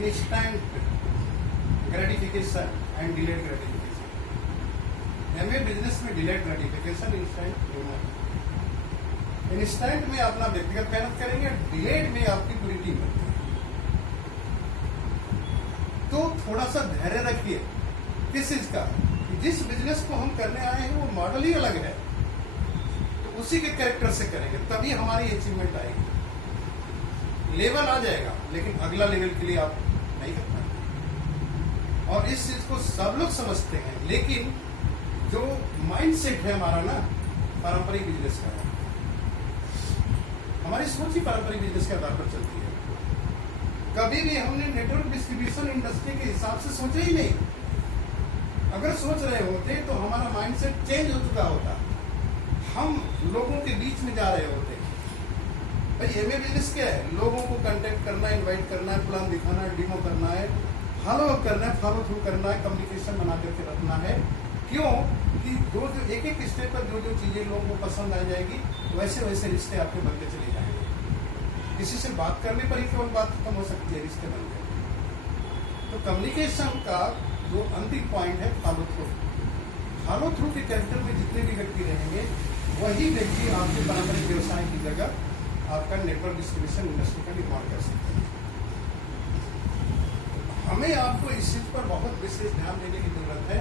instant gratification and delayed gratification. MA business में delayed gratification, instant humour. Instant में अपना व्यक्तिगत मेहनत करेंगे, डिलेड में आपकी पूरी टीम बनती है। तो थोड़ा सा धैर्य रखिए किस चीज का, जिस बिजनेस को हम करने आए हैं वो मॉडल ही अलग है, तो उसी के कैरेक्टर से करेंगे तभी हमारी अचीवमेंट आएगी। लेवल आ जाएगा लेकिन अगला लेवल के लिए आप नहीं कर पाएंगे। और इस चीज को सब लोग समझते हैं, लेकिन जो माइंडसेट है हमारा ना पारंपरिक बिजनेस का है, हमारी सोच ही पारंपरिक बिजनेस के आधार पर चलती है। कभी भी हमने नेटवर्क डिस्ट्रीब्यूशन इंडस्ट्री के हिसाब से सोचा ही नहीं। अगर सोच रहे होते तो हमारा माइंडसेट चेंज हो चुका होता, हम लोगों के बीच में जा रहे होते। भाई एमए बिजनेस क्या है? लोगों को कांटेक्ट करना, इनवाइट करना है, प्लान दिखाना है, डेमो करना है, फॉलो अप करना है, फॉलो थ्रू करना है, कम्युनिकेशन बना करके रखना है। क्यों कि जो एक एक स्टेप पर जो चीजें लोगों को पसंद आ जाएगी वैसे वैसे रिश्ते आपके बनते चले जाएंगे। किसी से बात करने पर ही केवल बात खत्म हो सकती है, रिश्ते बन जाएंगे। तो कम्युनिकेशन का जो अंतिम पॉइंट है फॉलो थ्रू। फॉलो थ्रू के कैरेक्टर में जितने भी व्यक्ति रहेंगे वही व्यक्ति आपके पारंपरिक व्यवसाय की जगह आपका नेटवर्क डिस्ट्रीब्यूशन इंडस्ट्री का निर्माण कर सकते हैं। हमें आपको इस चीज पर बहुत विशेष ध्यान देने की जरूरत है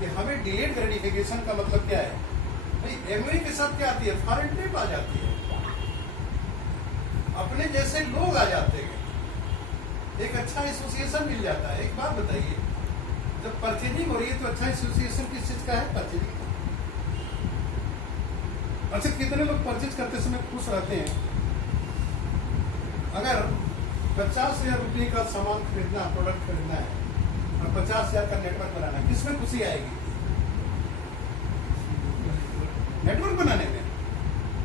कि हमें डिलेड ग्रेटिफिकेशन का मतलब क्या है। भाई एमए के साथ क्या आती है? फॉरेन ट्रिप आ जाती है, अपने जैसे लोग आ जाते हैं, एक अच्छा एसोसिएशन मिल जाता है। एक बात बताइए, जब परचेजिंग हो रही है तो अच्छा एसोसिएशन किस चीज का है? परचेजिंग। अच्छा, कितने लोग परचेज करते समय खुश रहते हैं? अगर 50,000 रुपये का सामान खरीदना, प्रोडक्ट खरीदना है और 50,000 का नेटवर्क बनाना है, किसमें खुशी आएगी? नेटवर्क बनाने में।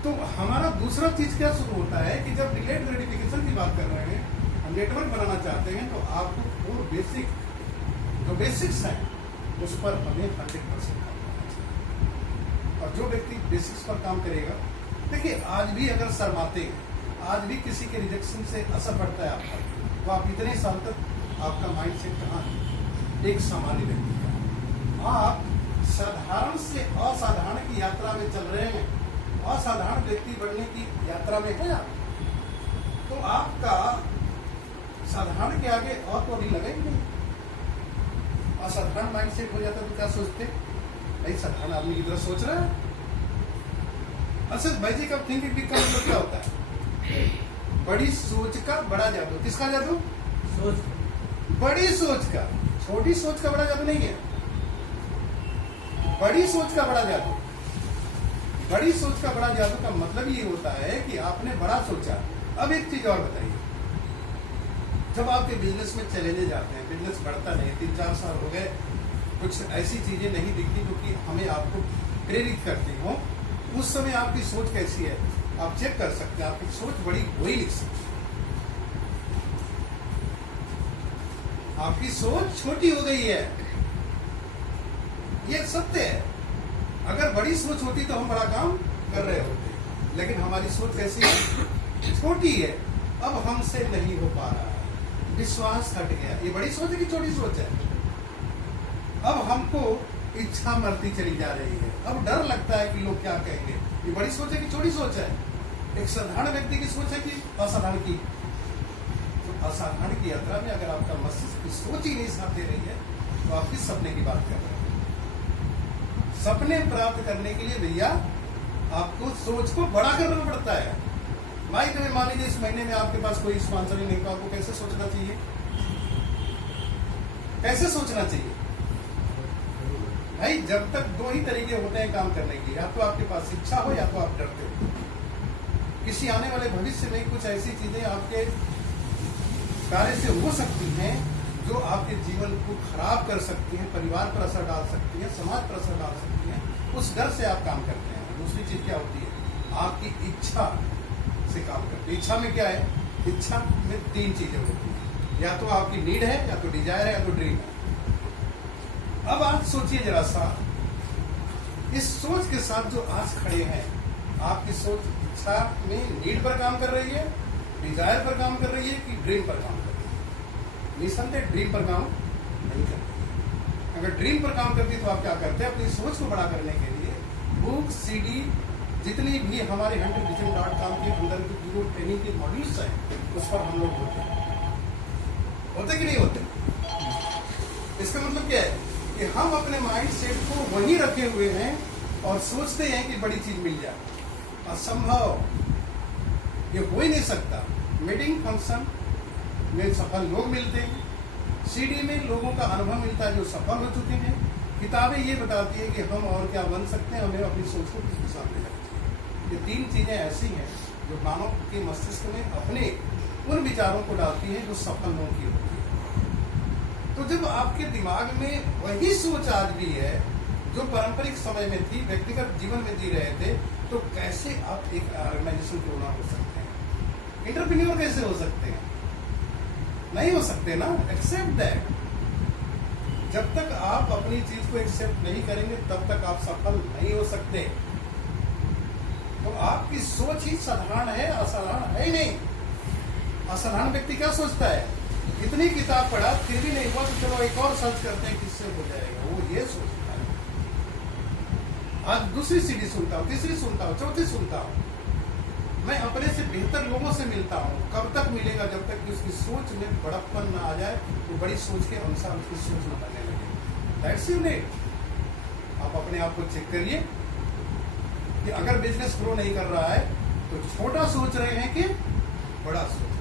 तो हमारा दूसरा चीज क्या शुरू होता है कि जब डिलेड ग्रेटिफिकेशन की बात कर रहे हैं, हम नेटवर्क बनाना चाहते हैं, तो आपको वो बेसिक जो बेसिक्स हैं उस पर हमें 100% काम करना चाहिए। और जो व्यक्ति बेसिक्स पर काम करेगा, देखिए आज भी अगर शर्माते हैं, आज भी किसी के रिजेक्शन से असर पड़ता है आपका, तो आप इतने साल तक आपका माइंडसेट कहाँ है? एक सामान्य व्यक्ति का। आप साधारण से असाधारण की यात्रा में चल रहे हैं, असाधारण व्यक्ति बनने की यात्रा में है आप, तो आपका साधारण के आगे और तो अभी लगेगा नहीं। असाधारण माइंडसेट हो जाता तो क्या सोचते? भाई साधारण आदमी की तरह सोच रहा है। अच्छा, मैजिक ऑफ थिंकिंग बिग का मतलब क्या होता है? बड़ी सोच का बड़ा जादू। किसका जादू? सोच। बड़ी सोच का। छोटी सोच का बड़ा जादू नहीं है, बड़ी सोच का बड़ा जादू। बड़ी सोच का बड़ा जादू का मतलब ये होता है कि आपने बड़ा सोचा। अब एक चीज और बताइए, जब आपके बिजनेस में चैलेंजेस आते हैं, बिजनेस बढ़ता नहीं, 3-4 साल हो गए, कुछ ऐसी चीजें नहीं दिखती जो कि हमें आपको प्रेरित करती हो, उस समय आपकी सोच कैसी है? आप चेक कर सकते हैं, आपकी सोच बड़ी वही लिख सकते हैं। आपकी सोच छोटी हो गई है, ये सत्य है। अगर बड़ी सोच होती तो हम बड़ा काम कर रहे होते, लेकिन हमारी सोच कैसी है? छोटी है। अब हमसे नहीं हो पा रहा है, विश्वास हट गया। ये बड़ी सोच है कि छोटी सोच है? अब हमको इच्छा मरती चली जा रही है, अब डर लगता है कि लोग क्या कहेंगे। ये बड़ी सोच है कि छोटी सोच है? एक साधारण व्यक्ति की सोच है कि असाधारण की? तो असाधारण की यात्रा में अगर आपका मस्तिष्क की सोच ही नहीं साथ दे रही है, तो आप किस सपने की बात कर रहे हैं? सपने प्राप्त करने के लिए भैया आपको सोच को बड़ा करना पड़ता है। भाई कभी मान लीजिए इस महीने में आपके पास कोई स्पॉन्सरिंग नहीं, तो आपको कैसे सोचना चाहिए? कैसे सोचना चाहिए? भाई जब तक दो ही तरीके होते हैं काम करने के, या तो आपके पास इच्छा हो या तो आप डरते हो। किसी आने वाले भविष्य में कुछ ऐसी चीजें आपके कार्य से हो सकती हैं जो आपके जीवन को खराब कर सकती हैं, परिवार पर असर डाल सकती हैं, समाज पर असर डाल सकती हैं। उस डर से आप काम करते हैं। दूसरी चीज क्या होती है? आपकी इच्छा से काम करते हैं। इच्छा में क्या है? इच्छा में 3 चीजें होती हैं, या तो आपकी नीड है, या तो डिजायर है, या तो ड्रीम है। अब आप सोचिए जरा सा, इस सोच के साथ जो आज खड़े हैं, आपकी सोच इच्छा में नीड पर काम कर रही है, डिजायर पर काम कर रही है कि ड्रीम पर काम कर रही है? निसंदेह ड्रीम पर काम नहीं करती। अगर ड्रीम पर काम करती तो आप क्या करते हैं, अपनी सोच को बड़ा करने के लिए बुक, सीडी, जितनी भी हमारे 100vision.com के अंदर की जो ट्रेनिंग के मॉड्यूल्स हैं उस पर हम लोग होते कि नहीं होते? इसका मतलब क्या है कि हम अपने माइंड सेट को वही रखे हुए हैं और सोचते हैं कि बड़ी चीज मिल जाए। असंभव, ये हो ही नहीं सकता। मीटिंग फंक्शन में सफल लोग मिलते हैं, सीडी में लोगों का अनुभव मिलता है जो सफल हो चुके हैं, किताबें ये बताती है कि हम और क्या बन सकते हैं, हमें अपनी सोच को किसके सामने रखती है। ये तीन चीजें ऐसी हैं जो मानव के मस्तिष्क में अपने उन विचारों को डालती हैं जो सफल लोगों की होती है। तो जब आपके दिमाग में वही सोच आज भी है जो पारंपरिक समय में थी, व्यक्तिगत जीवन में जी रहे थे, तो कैसे आप एक ऑर्गेनाइजेशन के ओनर हो सकते हैं, एंटरप्रेन्योर कैसे हो सकते हैं? नहीं हो सकते ना। Except that. जब तक आप अपनी चीज को एक्सेप्ट नहीं करेंगे तब तक आप सफल नहीं हो सकते। तो आपकी सोच ही साधारण है, असाधारण है ही नहीं। असाधारण व्यक्ति क्या सोचता है, इतनी किताब पढ़ा फिर भी नहीं हुआ तो चलो एक और सर्च करते हैं किससे हो जाएगा, वो ये सोचता है। आज दूसरी सीडी सुनता हूँ, तीसरी सुनता हूँ, चौथी सुनता हूँ, मैं अपने से बेहतर लोगों से मिलता हूँ। कब तक मिलेगा? जब तक कि उसकी सोच में बड़प्पन ना आ जाए, तो बड़ी सोच के अनुसार उसकी सोच न बनने लगे। That's you need. आप अपने आप को चेक करिए कि अगर बिजनेस ग्रो नहीं कर रहा है तो छोटा सोच रहे हैं कि बड़ा सोच